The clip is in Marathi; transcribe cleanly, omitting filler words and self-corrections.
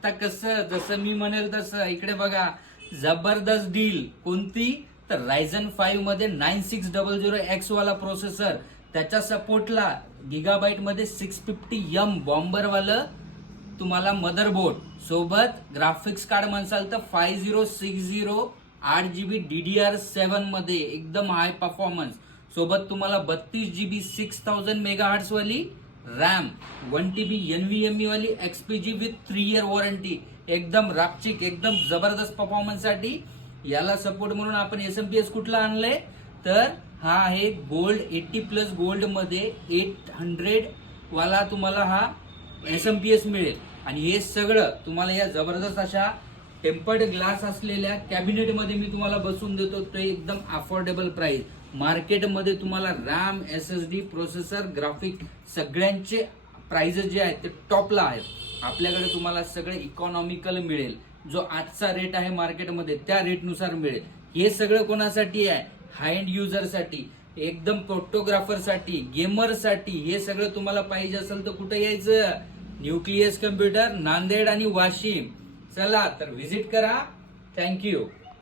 आता कसं जसं मी म्हणेल तसं इकडे बघा, जबरदस्त डील. कोणती? तर रायझन 5 मध्ये 9600X वाला प्रोसेसर, त्याच्या सपोर्टला गिगाबाईट मध्ये 650M बॉम्बर वालं तुम्हाला मदरबोर्ड सोबत ग्राफिक्स कार्ड म्हणसाल तर 5060 8GB DDR7 मध्ये एकदम हाय परफॉर्मन्स सोबत तुम्हाला 32GB 6000 मेगाहर्ट्ज वाली रॅम, 1TB NVMe वाली XPG विथ 3 year वॉरंटी. एकदम रापचिक, एकदम जबरदस्त परफॉर्मन्स साठी याला सपोर्ट म्हणून आपण SMPS कुठला आणलंय तर हा आहे गोल्ड 80+ गोल्ड मध्ये 800 वाला तुम्हाला हा SMPS मिळेल. आणि हे सगळं तुम्हाला या जबरदस्त अशा टेम्पर्ड ग्लास असलेल्या कॅबिनेट मध्ये मी तुम्हाला बसून देतो. ते एकदम अफोर्डेबल प्राइस. मार्केटमध्ये तुम्हाला रॅम, SSD, प्रोसेसर, ग्राफिक सगळ्यांचे प्राइजेस जे आहेत ते टॉपला आहेत. आपल्याकडे तुम्हाला सगळे इकॉनॉमिकल मिळेल. जो आजचा रेट आहे मार्केटमध्ये त्या रेटनुसार मिळेल. हे सगळं कोणासाठी आहे? हाय एंड युजर साठी, एकदम फोटोग्राफर साठी, गेमर साठी. हे सगळं तुम्हाला पाहिजे असेल तर कुठे यायचं? न्यूक्लियस कम्प्युटर, नांदेड आणि वाशिम. चला तर व्हिजिट करा. थँक्यू.